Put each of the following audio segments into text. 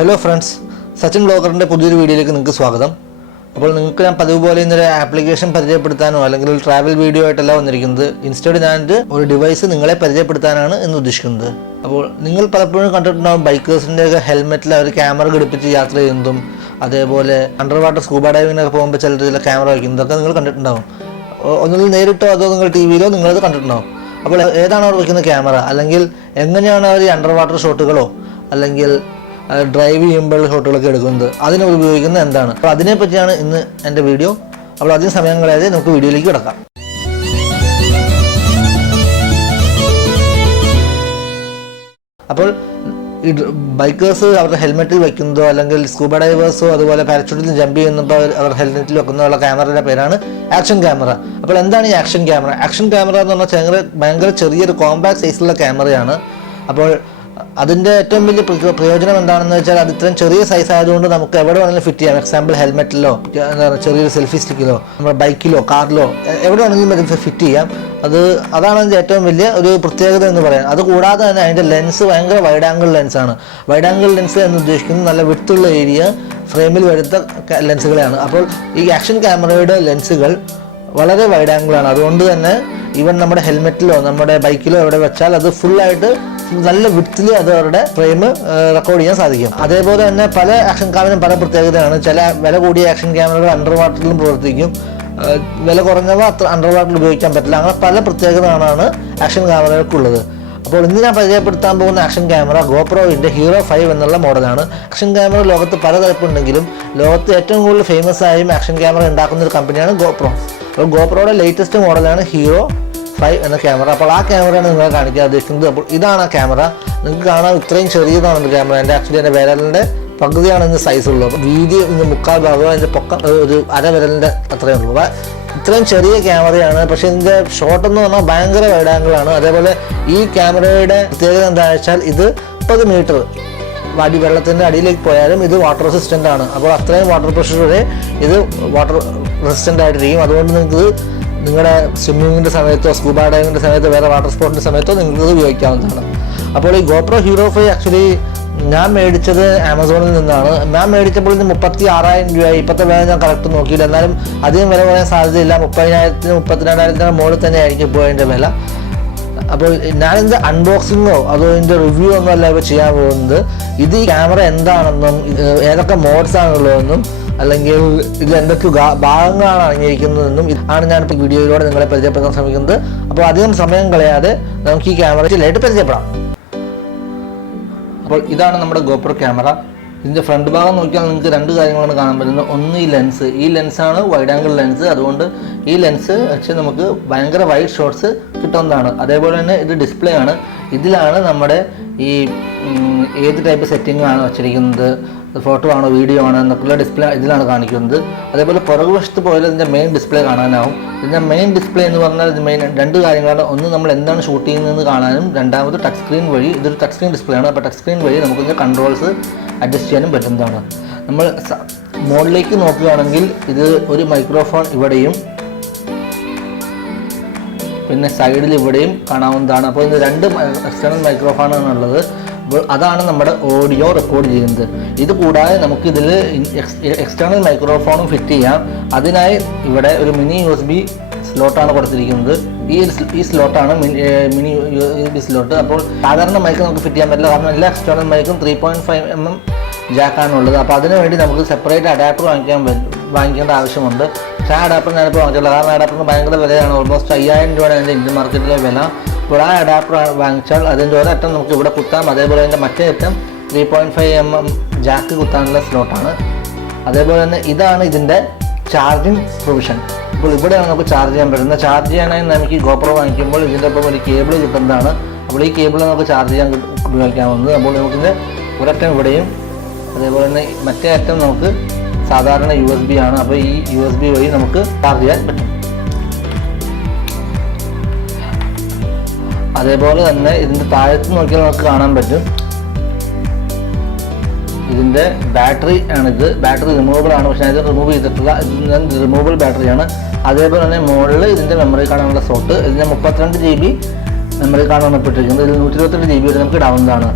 Hello friends, Sachin ബ്ലോഗറിൻ്റെ പുതിയൊരു വീഡിയോയിലേക്ക് നിങ്ങൾക്ക് സ്വാഗതം. അപ്പോൾ നിങ്ങൾക്ക് ഞാൻ പതിവ് പോലെ ഇന്നൊരു ആപ്ലിക്കേഷൻ പരിചയപ്പെടുത്താനോ അല്ലെങ്കിൽ ഒരു ട്രാവൽ വീഡിയോ ആയിട്ടല്ല വന്നിരിക്കുന്നത്. ഇൻസ്റ്റഡ് ഞാനൊരു ഒരു ഡിവൈസ് നിങ്ങളെ പരിചയപ്പെടുത്താനാണ് ഇന്ന് ഉദ്ദേശിക്കുന്നത്. അപ്പോൾ നിങ്ങൾ പലപ്പോഴും കണ്ടിട്ടുണ്ടാകും ബൈക്കേഴ്സിൻ്റെയൊക്കെ ഹെൽമെറ്റിൽ അവർ ക്യാമറ ഘടിപ്പിച്ച് യാത്ര ചെയ്യുന്നതും അതേപോലെ അണ്ടർ വാട്ടർ സ്കൂബ ഡൈവിങ്ങിനൊക്കെ പോകുമ്പോൾ ചിലർ ചില ക്യാമറ വയ്ക്കുന്നതൊക്കെ നിങ്ങൾ കണ്ടിട്ടുണ്ടാകും. ഒന്നുകിൽ നേരിട്ടോ അതോ നിങ്ങൾ ടി വിയിലോ നിങ്ങളത് കണ്ടിട്ടുണ്ടാകും. അപ്പോൾ ഏതാണ് അവർ വയ്ക്കുന്ന ക്യാമറ, അല്ലെങ്കിൽ എങ്ങനെയാണ് അവർ ഈ അണ്ടർ വാട്ടർ ഷോട്ടുകളോ അല്ലെങ്കിൽ ഡ്രൈവ് ചെയ്യുമ്പോൾ ഷോട്ടുകളൊക്കെ എടുക്കുന്നത്, അതിന് ഉപയോഗിക്കുന്നത് എന്താണ്, അപ്പോൾ അതിനെപ്പറ്റിയാണ് ഇന്ന് എൻ്റെ വീഡിയോ. അപ്പോൾ അധികം സമയം കളയാതെ നമുക്ക് വീഡിയോയിലേക്ക് കിടക്കാം. അപ്പോൾ ഈ ബൈക്കേഴ്സ് അവരുടെ ഹെൽമെറ്റിൽ വയ്ക്കുന്നതോ അല്ലെങ്കിൽ സ്കൂബ ഡൈവേഴ്സോ അതുപോലെ പാരച്യൂട്ടിൽ ജമ്പ് ചെയ്യുന്നപ്പോൾ അവർ ഹെൽമെറ്റിൽ വെക്കുന്നതുള്ള ക്യാമറയുടെ പേരാണ് ആക്ഷൻ ക്യാമറ. അപ്പോൾ എന്താണ് ഈ ആക്ഷൻ ക്യാമറ? ആക്ഷൻ ക്യാമറ എന്ന് പറഞ്ഞാൽ ഭയങ്കര ചെറിയൊരു കോമ്പാക്ട് സൈസിലുള്ള ക്യാമറയാണ്. അപ്പോൾ അതിൻ്റെ ഏറ്റവും വലിയ പ്രയോജനം എന്താണെന്ന് വെച്ചാൽ അത് ഇത്രയും ചെറിയ സൈസ് ആയതുകൊണ്ട് നമുക്ക് എവിടെ വേണമെങ്കിലും ഫിറ്റ് ചെയ്യാം. എക്സാമ്പിൾ ഹെൽമെറ്റിലോ ചെറിയൊരു സെൽഫി സ്റ്റിക്കിലോ നമ്മുടെ ബൈക്കിലോ കാറിലോ എവിടെ വേണമെങ്കിലും അത് ഫിറ്റ് ചെയ്യാം. അതാണ് അതിൻ്റെ ഏറ്റവും വലിയ ഒരു പ്രത്യേകത എന്ന് പറയാം. അതുകൂടാതെ തന്നെ അതിൻ്റെ ലെൻസ് ഭയങ്കര വൈഡ് ആംഗിൾ ലെൻസാണ്. വൈഡ് ആംഗിൾ ലെൻസ് എന്ന് ഉദ്ദേശിക്കുന്നത് നല്ല വിട്ടുള്ള ഏരിയ ഫ്രെയിമിൽ വരുത്ത ലെൻസുകളെയാണ്. അപ്പോൾ ഈ ആക്ഷൻ ക്യാമറയുടെ ലെൻസുകൾ വളരെ വൈഡ് ആംഗിളാണ്. അതുകൊണ്ട് തന്നെ ഈവൻ നമ്മുടെ ഹെൽമെറ്റിലോ നമ്മുടെ ബൈക്കിലോ എവിടെ വെച്ചാൽ അത് ഫുള്ളായിട്ട് നല്ല വിഡ്ത്തിൽ അത് അവരുടെ ഫ്രെയിം റെക്കോർഡ് ചെയ്യാൻ സാധിക്കും. അതേപോലെ തന്നെ പല ആക്ഷൻ ക്യാമറയും പല പ്രത്യേകതയാണ്. ചില വില കൂടിയ ആക്ഷൻ ക്യാമറകൾ അണ്ടർ വാട്ടറിലും പ്രവർത്തിക്കും, വില കുറഞ്ഞവ അത്ര അണ്ടർ വാട്ടറിൽ ഉപയോഗിക്കാൻ പറ്റില്ല. അങ്ങനെ പല പ്രത്യേകതകളാണ് ആക്ഷൻ ക്യാമറകൾക്കുള്ളത്. അപ്പോൾ ഇന്ന് ഞാൻ പരിചയപ്പെടുത്താൻ പോകുന്ന ആക്ഷൻ ക്യാമറ ഗോപ്രോവിൻ്റെ ഹീറോ 5 എന്നുള്ള മോഡലാണ്. ആക്ഷൻ ക്യാമറ ലോകത്ത് പലതരപ്പുണ്ടെങ്കിലും ലോകത്ത് ഏറ്റവും കൂടുതൽ ഫേമസ് ആയും ആക്ഷൻ ക്യാമറ ഉണ്ടാക്കുന്ന ഒരു കമ്പനിയാണ് ഗോപ്രോ. അപ്പോൾ ഗോപ്രോയുടെ ലേറ്റസ്റ്റ് മോഡലാണ് ഹീറോ 5 എന്ന ക്യാമറ. അപ്പോൾ ആ ക്യാമറയാണ് നിങ്ങളെ കാണിക്കാൻ ഉദ്ദേശിക്കുന്നത്. അപ്പോൾ ഇതാണ് ആ ക്യാമറ. നിങ്ങൾക്ക് കാണാം ഇത്രയും ചെറിയതാണ് ക്യാമറ. എൻ്റെ വിരലിൻ്റെ പകുതിയാണ് ഇതിൻ്റെ സൈസുള്ളൂ. അപ്പോൾ വീതി ഇതിൻ്റെ മുക്കാൽ ഭാഗം, അതിൻ്റെ പൊക്കം ഒരു അരവിരലിൻ്റെ അത്രയേ ഉള്ളൂ. അപ്പോൾ ഇത്രയും ചെറിയ ക്യാമറയാണ്. പക്ഷേ ഇതിൻ്റെ ഷോട്ട് എന്ന് പറഞ്ഞാൽ ഭയങ്കര വൈഡ് ആംഗിളാണ്. അതേപോലെ ഈ ക്യാമറയുടെ പ്രത്യേകത എന്താണെന്ന് വെച്ചാൽ ഇത് 30 മീറ്റർ വെള്ളത്തിൻ്റെ അടിയിലേക്ക് പോയാലും ഇത് വാട്ടർ റെസിസ്റ്റൻ്റ് ആണ്. അപ്പോൾ അത്രയും വാട്ടർ പ്രഷർ വരെ ഇത് വാട്ടർ റെസിസ്റ്റൻ്റ് ആയിട്ടിരിക്കും. അതുകൊണ്ട് നിങ്ങൾക്ക് നിങ്ങളുടെ സ്വിമ്മിങ്ങിൻ്റെ സമയത്തോ സ്കൂബ ഡൈവിങ്ങിൻ്റെ സമയത്തോ വേറെ വാട്ടർ സ്പോർട്ടിൻ്റെ സമയത്തോ നിങ്ങൾക്ക് ഇത് ഉപയോഗിക്കാവുന്നതാണ്. അപ്പോൾ ഈ ഗോപ്രോ ഹീറോ 5 ആക്ച്വലി ഞാൻ മേടിച്ചത് ആമസോണിൽ നിന്നാണ്. ഞാൻ മേടിച്ചപ്പോൾ ഇത് 36,000 രൂപയായി. ഇപ്പോഴത്തെ വില ഞാൻ കറക്റ്റ് നോക്കിയില്ല, എന്നാലും അധികം വില പറയാൻ സാധ്യതയില്ല. 30,000 32,000 മുകളിൽ തന്നെ ആയിരിക്കും ഇപ്പോൾ അതിൻ്റെ വില. അപ്പോൾ ഞാനിത് അൺബോക്സിങ്ങോ അതോ ഇതിൻ്റെ റിവ്യൂ ഒന്നും അല്ല ഇപ്പോൾ ചെയ്യാൻ പോകുന്നത്. ഇത് ഈ ക്യാമറ എന്താണെന്നും ഏതൊക്കെ മോഡ്സ് ആണുള്ളതെന്നും അല്ലെങ്കിൽ ഇതിൽ എന്തൊക്കെ ഭാഗങ്ങളാണ് അടങ്ങിയിരിക്കുന്നതെന്നും ആണ് ഞാനിപ്പോൾ വീഡിയോയിലൂടെ നിങ്ങളെ പരിചയപ്പെടുത്താൻ ശ്രമിക്കുന്നത്. അപ്പോൾ അധികം സമയം കളയാതെ നമുക്ക് ഈ ക്യാമറയിലായിട്ട് പരിചയപ്പെടാം. അപ്പോൾ ഇതാണ് നമ്മുടെ ഗോപ്രോ ക്യാമറ. ഇതിൻ്റെ ഫ്രണ്ട് ഭാഗം നോക്കിയാൽ നിങ്ങൾക്ക് രണ്ട് കാര്യങ്ങളാണ് കാണാൻ പറ്റുന്നത്. ഒന്ന് ഈ ലെൻസാണ് വൈഡ് ആംഗിൾ ലെൻസ്. അതുകൊണ്ട് ഈ ലെൻസ് വെച്ച് നമുക്ക് ഭയങ്കര വൈഡ് ഷോട്ട്സ് കിട്ടുന്നതാണ്. അതേപോലെ തന്നെ ഇത് ഡിസ്പ്ലേ ആണ്. ഇതിലാണ് നമ്മുടെ ഈ ഏത് ടൈപ്പ് സെറ്റിംഗ് ആണ് വെച്ചിരിക്കുന്നത്, ഫോട്ടോ ആണോ വീഡിയോ ആണോ എന്നൊക്കെയുള്ള ഡിസ്പ്ലേ ഇതിലാണ് കാണിക്കുന്നത്. അതേപോലെ പുറകുവശത്ത് പോയാൽ ഇതിൻ്റെ മെയിൻ ഡിസ്പ്ലേ കാണാനാവും. ഇതിൻ്റെ മെയിൻ ഡിസ്പ്ലേ എന്ന് പറഞ്ഞാൽ ഇത് രണ്ട് കാര്യങ്ങളാണ്. ഒന്ന് നമ്മൾ എന്താണ് ഷൂട്ട് ചെയ്യുന്നതെന്ന് കാണാനും, രണ്ടാമത് ടച്ച് സ്ക്രീൻ വഴി, ഇതൊരു ടച്ച് സ്ക്രീൻ ഡിസ്പ്ലേ ആണ്. അപ്പോൾ ടച്ച് സ്ക്രീൻ വഴി നമുക്കിതിൻ്റെ കൺട്രോൾസ് അഡ്ജസ്റ്റ് ചെയ്യാനും പറ്റുന്നതാണ്. നമ്മൾ മോഡിലേക്ക് നോക്കുകയാണെങ്കിൽ ഇത് ഒരു മൈക്രോഫോൺ ഇവിടെയും പിന്നെ സൈഡിൽ ഇവിടെയും കാണാവുന്നതാണ്. അപ്പോൾ ഇത് 2 എക്സ്റ്റേണൽ മൈക്രോഫോണാണ് ഉള്ളത്. അപ്പോൾ അതാണ് നമ്മുടെ ഓഡിയോ റെക്കോർഡ് ചെയ്യുന്നത്. ഇത് കൂടാതെ നമുക്കിതിൽ എക്സ്റ്റേണൽ മൈക്രോഫോണും ഫിറ്റ് ചെയ്യാം. അതിനായി ഇവിടെ ഒരു മിനി USB സ്ലോട്ടാണ് കൊടുത്തിരിക്കുന്നത്. ഈ സ്ലോട്ടാണ് മിനി USB സ്ലോട്ട്. അപ്പോൾ സാധാരണ മൈക്ക് നമുക്ക് ഫിറ്റ് ചെയ്യാൻ പറ്റില്ല, കാരണം എല്ലാ എക്സ്റ്റേണൽ മൈക്കും 3.5 mm ജാക്കാണുള്ളത്. അപ്പോൾ അതിനു വേണ്ടി നമുക്ക് സെപ്പറേറ്റ് അഡാപ്റ്റർ വാങ്ങിക്കേണ്ട ആവശ്യമുണ്ട്. പക്ഷേ ആ അഡാപ്റ്റർ ഞാനിപ്പോൾ വാങ്ങിച്ചില്ല, കാരണം അഡാപ്റ്ററിന് ഭയങ്കര വിലയാണ്. ഓൾമോസ്റ്റ് 5,000 രൂപയാണ് അതിൻ്റെ ഇന്ത്യൻ മാർക്കറ്റിലെ വില. അപ്പോൾ ആ അഡാപ്റ്റർ വാങ്ങിച്ചാൽ അതിൻ്റെ ഒരറ്റം നമുക്ക് ഇവിടെ കുത്താം. അതേപോലെ അതിൻ്റെ മറ്റേ അറ്റം 3.5 mm ജാക്ക് കുത്താനുള്ള സ്ലോട്ടാണ്. അതേപോലെ തന്നെ ഇതാണ് ഇതിൻ്റെ ചാർജിങ് പ്രൊവിഷൻ. അപ്പോൾ ഇവിടെയാണ് നമുക്ക് ചാർജ് ചെയ്യാൻ പറ്റുന്നത്. ചാർജ് ചെയ്യാനായി നമുക്ക് ഈ ഗോപ്രോ വാങ്ങിക്കുമ്പോൾ ഇതിൻ്റെ ഒപ്പം ഒരു കേബിൾ കിട്ടുന്നതാണ്. അപ്പോൾ ഈ കേബിൾ നമുക്ക് ചാർജ് ചെയ്യാൻ ഉപയോഗിക്കാവുന്നത്. അപ്പോൾ നമുക്കിത് ഒരറ്റം ഇവിടെയും അതേപോലെ തന്നെ മറ്റേ അറ്റം നമുക്ക് സാധാരണ USB ആണ്. അപ്പോൾ ഈ USB വഴി നമുക്ക് ചാർജ് ചെയ്യാൻ പറ്റും. അതേപോലെ തന്നെ ഇതിൻ്റെ താഴത്ത് നോക്കിയാൽ നമുക്ക് കാണാൻ പറ്റും ഇതിൻ്റെ ബാറ്ററി ആണിത്. ബാറ്ററി റിമൂവബിൾ ആണ്, പക്ഷേ ഇത് റിമൂവ് ചെയ്തിട്ടില്ല. ഇത് റിമൂവബിൾ ബാറ്ററിയാണ്. അതേപോലെ തന്നെ മുകളിൽ ഇതിൻ്റെ മെമ്മറി കാർഡാണുള്ള സ്ലോട്ട്. ഇതിൻ്റെ 32 GB മെമ്മറി കാർഡാണ് ഇട്ടിരിക്കുന്നത്. ഇതിൽ 128 GB വരെ നമുക്ക് ഇടാവുന്നതാണ്.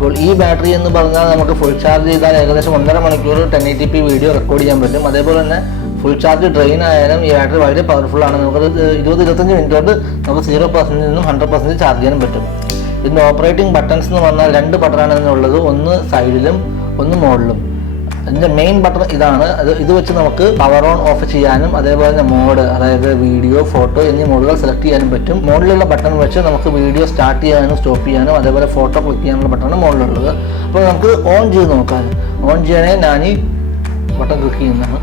അപ്പോൾ ഈ ബാറ്ററി എന്ന് പറഞ്ഞാൽ നമുക്ക് ഫുൾ ചാർജ് ചെയ്താൽ ഏകദേശം 1.5 മണിക്കൂർ 1080p വീഡിയോ റെക്കോർഡ് ചെയ്യാൻ പറ്റും. അതേപോലെ തന്നെ ഫുൾ ചാർജ് ഡ്രെയിൻ ആയാലും ഈ ബാറ്ററി വളരെ പവർഫുൾ ആണ്. നമുക്കത് 20-25 മിനിറ്റ് കൊണ്ട് നമുക്ക് 0% നിന്നും 100% ചാർജ് ചെയ്യാനും പറ്റും. ഇതിൻ്റെ ഓപ്പറേറ്റിംഗ് ബട്ടൺസ് എന്ന് പറഞ്ഞാൽ 2 ബട്ടണാണ് ഇതിനുള്ളത്, ഒന്ന് സൈഡിലും ഒന്ന് മുകളിലും. ഇതിൻ്റെ മെയിൻ ബട്ടൺ ഇതാണ്. ഇത് വെച്ച് നമുക്ക് പവർ ഓൺ ഓഫ് ചെയ്യാനും അതേപോലെ തന്നെ മോഡ്, അതായത് വീഡിയോ, ഫോട്ടോ എന്നീ മോഡുകൾ സെലക്ട് ചെയ്യാനും പറ്റും. മോഡിലുള്ള ബട്ടൺ വെച്ച് നമുക്ക് വീഡിയോ സ്റ്റാർട്ട് ചെയ്യാനും സ്റ്റോപ്പ് ചെയ്യാനും അതേപോലെ ഫോട്ടോ ക്ലിക്ക് ചെയ്യാനുള്ള ബട്ടണാണ് മോഡിലുള്ളത്. അപ്പോൾ നമുക്ക് ഓൺ ചെയ്ത് നോക്കാം. ഓൺ ചെയ്യാനേ ഞാൻ ഈ ബട്ടൺ ക്ലിക്ക് ചെയ്യുന്നതാണ്.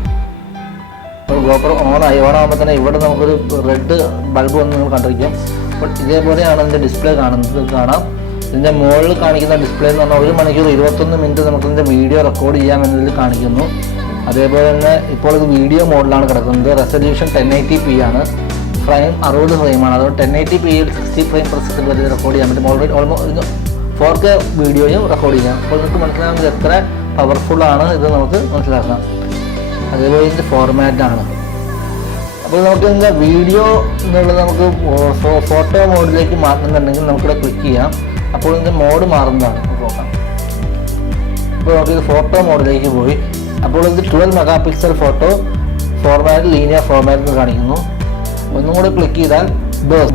അപ്പോൾ ഗോപ്രോ ഓണാകുമ്പോൾ തന്നെ ഇവിടെ നമുക്കൊരു റെഡ് ബൾബ് വന്ന് നിങ്ങൾ കണ്ടിരിക്കാം. അപ്പോൾ ഇതേപോലെയാണ് ഇതിൻ്റെ ഡിസ്പ്ലേ കാണാം. ഇതിൻ്റെ മുകളിൽ കാണിക്കുന്ന ഡിസ്പ്ലേ എന്ന് പറഞ്ഞാൽ 1 മണിക്കൂർ 21 മിനിറ്റ് നമുക്ക് ഇതിൻ്റെ വീഡിയോ റെക്കോർഡ് ചെയ്യാം എന്നതിൽ കാണിക്കുന്നു. അതേപോലെ തന്നെ ഇപ്പോൾ ഇത് വീഡിയോ മോഡിലാണ് കിടക്കുന്നത്. റെസൊല്യൂഷൻ 1080p ആണ്. ഫ്രെയിം 60 ഫ്രെയിമാണ്. അതുകൊണ്ട് 1080pയിൽ 60 ഫ്രെയിം പെർ സെക്കൻഡ് വരെ റെക്കോർഡ് ചെയ്യാൻ പറ്റും. ഓൾറെഡി ഓൾമോസ്റ്റ് 4K വീഡിയോയും റെക്കോർഡ് ചെയ്യാം. അപ്പോൾ നിങ്ങൾക്ക് മനസ്സിലാകുന്നത് എത്ര പവർഫുള്ളാണ് ഇത് നമുക്ക് മനസ്സിലാക്കാം. അതേപോലെ ഇതിൻ്റെ ഫോർമാറ്റാണ്. അപ്പോൾ നമുക്ക് ഇതിൻ്റെ വീഡിയോ എന്നുള്ളത് നമുക്ക് ഫോട്ടോ മോഡിലേക്ക് മാറ്റുന്നുണ്ടെങ്കിൽ നമുക്കിവിടെ ക്ലിക്ക് ചെയ്യാം. അപ്പോൾ ഇതിൻ്റെ മോഡ് മാറുന്നതാണ് നോക്കാം. അപ്പോൾ നമുക്കിത് ഫോട്ടോ മോഡിലേക്ക് പോയി. അപ്പോൾ ഇത് 12 mega pixel photo format, linear format എന്ന് കാണിക്കുന്നു. ഒന്നും കൂടെ ക്ലിക്ക് ചെയ്താൽ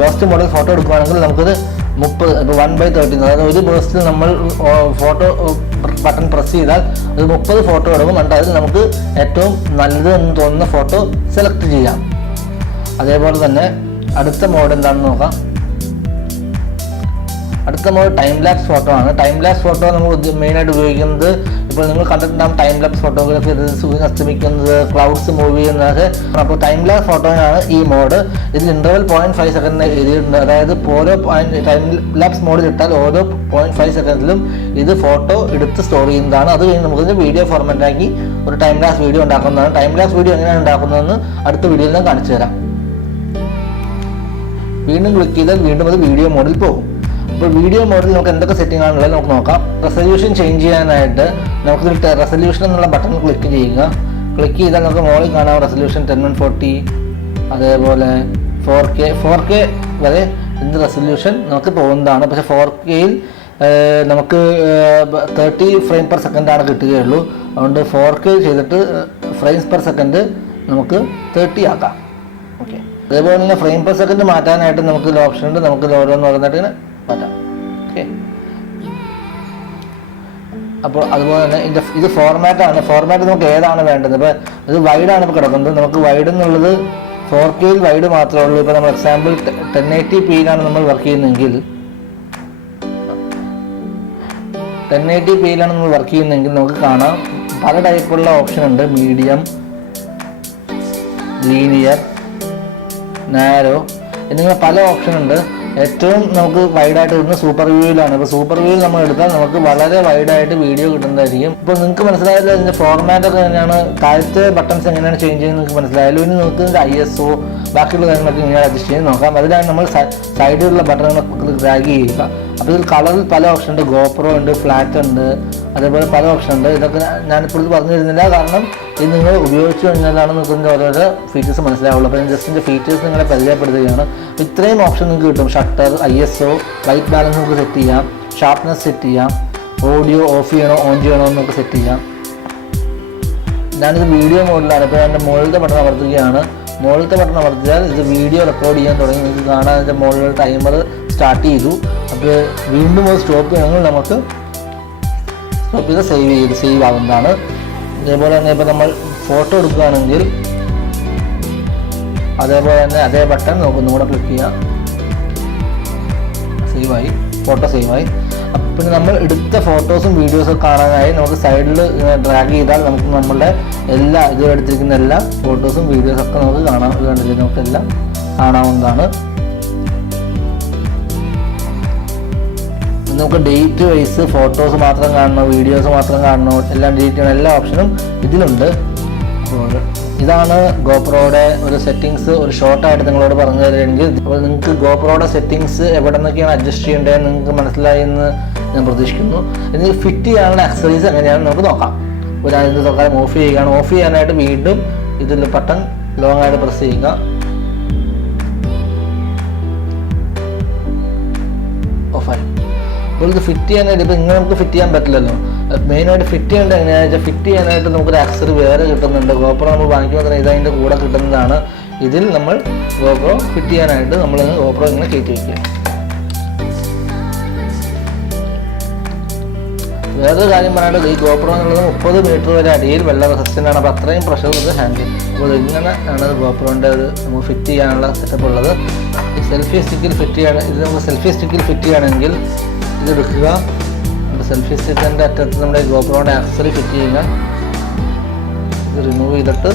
ബേസ്റ്റ് മോഡിൽ ഫോട്ടോ എടുക്കുകയാണെങ്കിൽ നമുക്കിത് 1/13, അതായത് ഒരു ബേസ്റ്റിൽ നമ്മൾ ഫോട്ടോ ബട്ടൺ പ്രസ് ചെയ്താൽ അത് 30 ഫോട്ടോ എടുക്കും. എന്നിട്ട് അതിൽ നമുക്ക് ഏറ്റവും നല്ലത് എന്ന് തോന്നുന്ന ഫോട്ടോ സെലക്ട് ചെയ്യാം. അതേപോലെ തന്നെ അടുത്ത മോഡ് എന്താണെന്ന് നോക്കാം. അടുത്ത മോഡ് ടൈം ലാപ്സ് ഫോട്ടോ ആണ്. ടൈം ലാപ്സ് ഫോട്ടോ നമ്മൾ മെയിനായിട്ട് ഉപയോഗിക്കുന്നത് ഇപ്പോൾ നിങ്ങൾ കണ്ടിട്ടുണ്ടാകും ടൈം ലാപ്സ് ഫോട്ടോഗ്രാഫി, സൂര്യൻ അസ്തമിക്കുന്നത്, ക്ലൗഡ്സ് മൂവ് ചെയ്യുന്നതൊക്കെ. അപ്പോൾ ടൈം ലാപ്സ് ഫോട്ടോയാണ് ഈ മോഡ്. ഇതിൽ ഇൻ്റർവൽ 0.5 സെക്കൻഡ് എഴുതിയിട്ടുണ്ട്. അതായത് ഓരോ ടൈം ലാപ്സ് മോഡിൽ ഇട്ടാൽ ഓരോ 0.5 സെക്കൻഡിലും ഇത് ഫോട്ടോ എടുത്ത് സ്റ്റോർ ചെയ്യുന്നതാണ്. അത് കഴിഞ്ഞ് നമുക്കിത് വീഡിയോ ഫോർമാറ്റാക്കി ഒരു ടൈം ലാപ്സ് വീഡിയോ ഉണ്ടാക്കുന്നതാണ്. ടൈം ലാപ്സ് വീഡിയോ എങ്ങനെയാണ് ഉണ്ടാക്കുന്നതെന്ന് അടുത്ത വീഡിയോയിൽ ഞാൻ കാണിച്ചു തരാം. വീണ്ടും ക്ലിക്ക് ചെയ്താൽ വീണ്ടും അത് വീഡിയോ മോഡിൽ പോകും. അപ്പോൾ വീഡിയോ മോഡിൽ നമുക്ക് എന്തൊക്കെ സെറ്റിംഗ് ആണുള്ളത് നമുക്ക് നോക്കാം. റെസൊല്യൂഷൻ ചേഞ്ച് ചെയ്യാനായിട്ട് നമുക്ക് റെസൊല്യൂഷൻ എന്നുള്ള ബട്ടൺ ക്ലിക്ക് ചെയ്യുക. ക്ലിക്ക് ചെയ്താൽ നമുക്ക് മോഡിൽ കാണാം റെസൊല്യൂഷൻ 1040, അതേപോലെ 4K വരെ ഇതിൻ്റെ റെസൊല്യൂഷൻ നമുക്ക് പോകുന്നതാണ്. പക്ഷേ 4Kയിൽ നമുക്ക് 30 ഫ്രെയിം പെർ സെക്കൻഡാണ് കിട്ടുകയുള്ളൂ. അതുകൊണ്ട് 4K ചെയ്തിട്ട് ഫ്രെയിംസ് പെർ സെക്കൻഡ് നമുക്ക് 30 ആക്കാം. ഓക്കെ. അതേപോലെ തന്നെ ഫ്രെയിം പെർ സെക്കൻഡ് മാറ്റാനായിട്ട് നമുക്ക് ഓപ്ഷൻ ഉണ്ട്. നമുക്ക് ഓരോന്ന് ഓരോന്നായിട്ട് ഇങ്ങനെ മാറ്റാം. ഓക്കെ. അപ്പോൾ അതുപോലെ തന്നെ ഇത് ഫോർമാറ്റാണ്. ഫോർമാറ്റ് നമുക്ക് ഏതാണ് വേണ്ടത്. ഇപ്പോൾ ഇത് വൈഡാണ് ഇപ്പോൾ കിടക്കുന്നത്. നമുക്ക് വൈഡ് എന്നുള്ളത് 4Kയിൽ വൈഡ് മാത്രമേ ഉള്ളൂ. ഇപ്പോൾ നമ്മൾ എക്സാമ്പിൾ 1080pയിലാണ് നമ്മൾ വർക്ക് ചെയ്യുന്നതെങ്കിൽ 1080pയിലാണ് നമ്മൾ വർക്ക് ചെയ്യുന്നതെങ്കിൽ നമുക്ക് കാണാം പല ടൈപ്പുള്ള ഓപ്ഷൻ ഉണ്ട്. മീഡിയം, ലീനിയർ, നാരോ എന്നിങ്ങനെ പല ഓപ്ഷൻ ഉണ്ട്. ഏറ്റവും നമുക്ക് വൈഡായിട്ട് കിട്ടുന്നത് സൂപ്പർ വ്യൂയിലാണ്. ഇപ്പോൾ സൂപ്പർ വ്യൂയിൽ നമ്മൾ എടുത്താൽ നമുക്ക് വളരെ വൈഡായിട്ട് വീഡിയോ കിട്ടുന്നതായിരിക്കും. ഇപ്പോൾ നിങ്ങൾക്ക് മനസ്സിലായല്ലോ ഇതിൻ്റെ ഫോർമാറ്റൊക്കെ എങ്ങനെയാണ്, താഴത്തെ ബട്ടൺസ് എങ്ങനെയാണ് ചേഞ്ച് ചെയ്യുന്നത് നിങ്ങൾക്ക് മനസ്സിലായാലും. ഇനി നിങ്ങൾക്ക് ഇതിൻ്റെ ISO ബാക്കിയുള്ള കാര്യങ്ങളൊക്കെ ഇങ്ങനെ അഡ്ജസ്റ്റ് ചെയ്ത് നോക്കാം. അതിനാണ് നമ്മൾ സൈഡിലുള്ള ബട്ടണുകൾ ഡ്രാഗ് ചെയ്യുക. അപ്പോൾ ഇതിൽ കളറിൽ പല ഓപ്ഷൻ ഉണ്ട്. ഗോപ്രോ ഉണ്ട്, ഫ്ലാറ്റ് ഉണ്ട്, അതേപോലെ പല ഓപ്ഷൻ ഉണ്ട്. ഇതൊക്കെ ഞാനിപ്പോൾ ഇത് പറഞ്ഞു തരുന്നില്ല, കാരണം ഇത് നിങ്ങൾ ഉപയോഗിച്ച് കഴിഞ്ഞാലാണ് നിങ്ങൾക്ക് ഇതിൻ്റെ ഓരോരോ ഫീച്ചേഴ്സ് മനസ്സിലാവുള്ളൂ. അപ്പോൾ ജസ്റ്റ് ഇതിൻ്റെ ഫീച്ചേഴ്സ് നിങ്ങളെ പരിചയപ്പെടുത്തുകയാണ്. ഇത്രയും ഓപ്ഷൻ നിങ്ങൾക്ക് കിട്ടും. ഷട്ടർ, ISO, വൈറ്റ് ബാലൻസ് നമുക്ക് സെറ്റ് ചെയ്യാം, ഷാർപ്നെസ് സെറ്റ് ചെയ്യാം, ഓഡിയോ ഓഫ് ചെയ്യണോ ഓൺ ചെയ്യണോ എന്നൊക്കെ സെറ്റ് ചെയ്യാം. ഞാനിത് വീഡിയോ മോഡിലാണ്. ഇപ്പോൾ എൻ്റെ മുകളിലത്തെ ബട്ടൺ അമർത്തുകയാണ്. മുകളിലത്തെ ബട്ടൺ അമർത്തിയാൽ ഇത് വീഡിയോ റെക്കോർഡ് ചെയ്യാൻ തുടങ്ങി. നിങ്ങൾക്ക് കാണാൻ അതിൻ്റെ മുകളിൽ ടൈമർ സ്റ്റാർട്ട് ചെയ്തു. അപ്പോൾ വീണ്ടും അത് സ്റ്റോപ്പ് ചെയ്യണമെങ്കിൽ നമുക്ക് സ്റ്റോപ്പ് ചെയ്ത് സേവ് ആവുന്നതാണ്. അതേപോലെ തന്നെ ഇപ്പോൾ നമ്മൾ ഫോട്ടോ എടുക്കുകയാണെങ്കിൽ അതേപോലെ തന്നെ അതേ ബട്ടൺ നമുക്ക് ഒന്നുകൂടെ ക്ലിക്ക് ചെയ്യാം. സേവായി, ഫോട്ടോ സേവായി. പിന്നെ നമ്മൾ എടുത്ത ഫോട്ടോസും വീഡിയോസും കാണാനായി നമുക്ക് സൈഡിൽ ഡ്രാഗ് ചെയ്താൽ നമുക്ക് നമ്മളുടെ എല്ലാ ഇതുവരെ എടുത്തിരിക്കുന്ന എല്ലാ ഫോട്ടോസും വീഡിയോസൊക്കെ നമുക്ക് നമുക്കെല്ലാം കാണാവുന്നതാണ്. നമുക്ക് ഡേറ്റ് വൈസ് ഫോട്ടോസ് മാത്രം കാണണോ വീഡിയോസ് മാത്രം കാണണോ എല്ലാം ഡിലീറ്റ് ചെയ്യണം, എല്ലാ ഓപ്ഷനും ഇതിലുണ്ട്. അപ്പോൾ ഇതാണ് ഗോപ്രോയുടെ ഒരു സെറ്റിങ്സ്. ഒരു ഷോർട്ടായിട്ട് നിങ്ങളോട് പറഞ്ഞു തരുമെങ്കിൽ അപ്പോൾ നിങ്ങൾക്ക് ഗോപ്രോയുടെ സെറ്റിങ്സ് എവിടെ നിന്നൊക്കെയാണ് അഡ്ജസ്റ്റ് ചെയ്യേണ്ടതെന്ന് നിങ്ങൾക്ക് മനസ്സിലായി എന്ന് ഞാൻ പ്രതീക്ഷിക്കുന്നു. ഇനി ഫിറ്റ് ചെയ്യാനുള്ള അക്സസറീസ് എങ്ങനെയാണെന്ന് നമുക്ക് നോക്കാം. അപ്പോൾ ഞാനിത് തൽക്കാലം ഓഫ് ചെയ്യുകയാണ്. ഓഫ് ചെയ്യാനായിട്ട് വീണ്ടും ഇതിൽ ബട്ടൺ ലോങ് ആയിട്ട് പ്രസ് ചെയ്യുക. ഓഫായി. അപ്പോൾ ഇത് ഫിറ്റ് ചെയ്യാനായിട്ട് ഇപ്പോൾ ഇങ്ങനെ നമുക്ക് ഫിറ്റ് ചെയ്യാൻ പറ്റില്ലല്ലോ. മെയിനായിട്ട് ഫിറ്റ് ചെയ്യേണ്ടത് എങ്ങനെയാണെന്ന് വെച്ചാൽ, ഫിറ്റ് ചെയ്യാനായിട്ട് നമുക്കൊരു ആക്സറി വേറെ കിട്ടുന്നുണ്ട്. GoPro നമ്മൾ വാങ്ങിക്കുമ്പോൾ തന്നെ ഇതതിൻ്റെ കൂടെ കിട്ടുന്നതാണ്. ഇതിൽ നമ്മൾ GoPro ഫിറ്റ് ചെയ്യാനായിട്ട് നമ്മൾ GoPro ഇങ്ങനെ കയറ്റി വയ്ക്കുക. വേറൊരു കാര്യം പറയാനുള്ളത്, ഈ GoPro എന്നുള്ളത് 30 മീറ്റർ വരെ അടിയിൽ വെള്ളം റെസിസ്റ്റൻ്റ് ആണ്. അപ്പോൾ അത്രയും പ്രഷർ ഇത് ഹാൻഡിൽ ചെയ്യും. അപ്പോൾ ഇങ്ങനെ ആണ് GoProൻ്റെ ഒരു നമുക്ക് ഫിറ്റ് ചെയ്യാനുള്ള സെറ്റപ്പ് ഉള്ളത്. ഈ സെൽഫി സ്റ്റിക്കിൽ ഫിറ്റ് ചെയ്യണം. ഇത് നമുക്ക് സെൽഫി സ്റ്റിക്കിൽ ഫിറ്റ് ചെയ്യണമെങ്കിൽ ഇത് എടുക്കുക. സെൽഫി സ്റ്റിക്കിൻ്റെ അറ്റത്ത് നമ്മുടെ GoProൻ്റെ ആക്സറി ഫിറ്റ് ചെയ്യുക. ഇത് റിമൂവ് ചെയ്തിട്ട്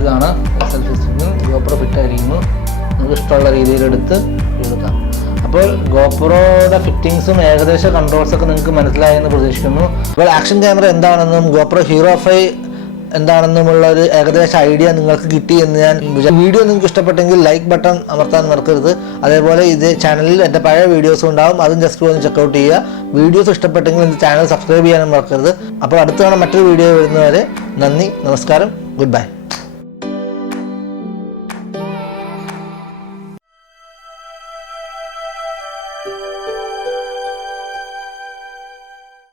ഇതാണ് സെൽഫി സ്റ്റിക്കിൽ GoPro ഫിറ്റ് ആയിരിക്കുന്നു. നമുക്ക് ഇഷ്ടമുള്ള രീതിയിലെടുത്ത് എടുക്കാം. അപ്പോൾ GoProയുടെ ഫിറ്റിങ്സും ഏകദേശ കൺട്രോൾസൊക്കെ നിങ്ങൾക്ക് മനസ്സിലായെന്ന് പ്രതീക്ഷിക്കുന്നു. അപ്പോൾ ആക്ഷൻ ക്യാമറ എന്താണെന്നും GoPro Hero 5 എന്താണെന്നുമുള്ള ഒരു ഏകദേശ ഐഡിയ നിങ്ങൾക്ക് കിട്ടി എന്ന് ഞാൻ വീഡിയോ നിങ്ങൾക്ക് ഇഷ്ടപ്പെട്ടെങ്കിൽ ലൈക്ക് ബട്ടൺ അമർത്താൻ മറക്കരുത്. അതേപോലെ ഇത് ചാനലിൽ എൻ്റെ പഴയ വീഡിയോസും ഉണ്ടാവും, അതും ജസ്റ്റ് ഒന്ന് ചെക്കൗട്ട് ചെയ്യുക. വീഡിയോസ് ഇഷ്ടപ്പെട്ടെങ്കിൽ എൻ്റെ ചാനൽ സബ്സ്ക്രൈബ് ചെയ്യാനും മറക്കരുത്. അപ്പോൾ അടുത്താണ് മറ്റൊരു വീഡിയോ വരുന്നവരെ നന്ദി, നമസ്കാരം, ഗുഡ് ബൈ.